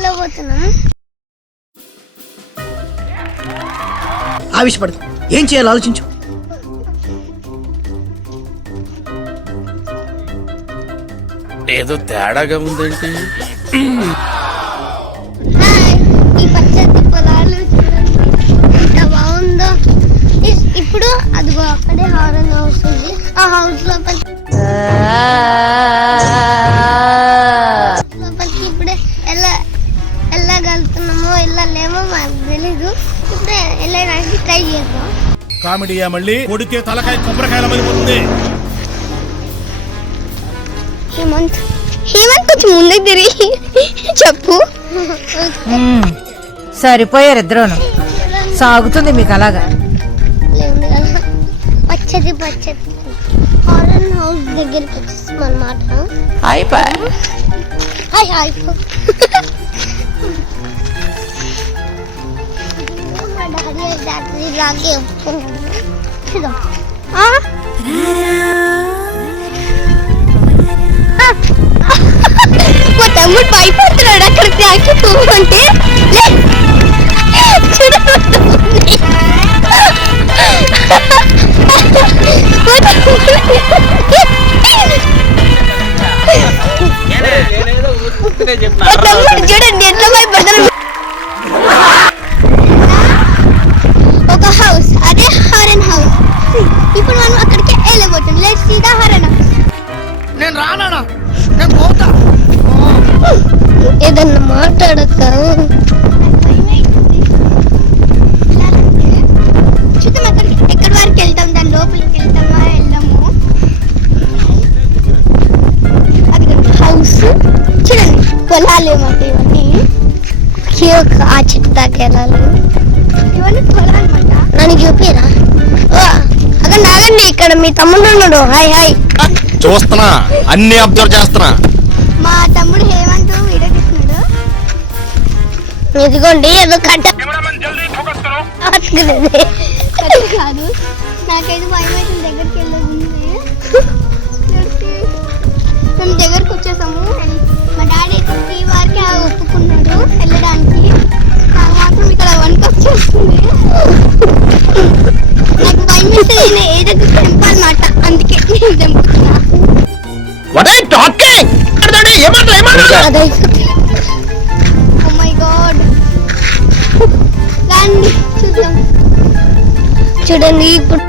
ఎలా పోతున్నాం? ఆవేశపడదు, ఏం చేయాలో ఆలోచించు. ఏదో తేడాగా ఉందేంటి? ఈ పచ్చటి పొలాలు చూడండి ఎంత బాగుందో. ఇప్పుడు అదిగో అక్కడే హారన్ హౌస్ ఉంది. ఆ హౌస్ లోపలికి ఇప్పుడే వెళ్ళగలుగుతున్నామో వెళ్ళలేమో మాకు తెలీదు. ఇప్పుడు వెళ్ళడానికి ట్రై చేద్దాం. కామెడీయా మళ్ళీ? కొడితే తలకాయ కొబ్బరికాయల పడిపోతుంది. హేమంత్ కొంచెం ముందుకు తిరిగి చెప్పు. సరిపోయారు ఇద్దరును. సాగుతుంది మీకు అలాగా. పచ్చది హారన్ హౌస్ దగ్గరికి వచ్చేస్తాం అన్నమాట. మా డాడీ లాగే మా తమ్ముడు భయపడుతున్నాడు అక్కడికి ఆగిపోమంటే. చూడండి ఎట్లా భయపడతారు. ఒక హౌస్, అదే హారన్ హౌస్. ఇప్పుడు మనం అక్కడికి వెళ్ళబోతుంది. Let's see the horror house. నేను రానా, నేను పోతా. ఏదన్నా మాట్లాడక చూద్దాం అక్కడికి ఎక్కడి వరకు వెళ్తాం. దాని లోపలికి వెళ్తామా వెళ్ళాము. అది హౌస్ చూడండి, పొలాలు మాకు ఇవన్నీ. ఆ చెట్టు దాకా వెళ్ళాలి. ఇవన్నీ పొలాలు అనమాట. నన్ను చూపిరా. అక్కడ నాగండి, ఇక్కడ మీ తమ్ముడు ఉన్నాడు. హాయ్ చూస్తున్నా, అన్ని అబ్జర్వ్ చేస్తున్నా. మా తమ్ముడు హేమంత్ వీడియో తీస్తున్నాడు. ఇదిగోండి ఏదో కట్ట కాదు. నాకైతే భయం అయితే దగ్గరికి వెళ్ళదు. మేము దగ్గరకు వచ్చేసాము. మా డాడీ అయితే 3 వరకే ఒప్పుకున్నాడు వెళ్ళడానికి. నాకు మాత్రం ఇక్కడ 1కి వచ్చేస్తుంది. నాకు భయం వేస్తే నేను ఏదో తెంపాలన్నమాట. అందుకే నేను తెంపుతున్నా. Oh my God. రండి చూద్దాం. చూడండి ఇప్పుడు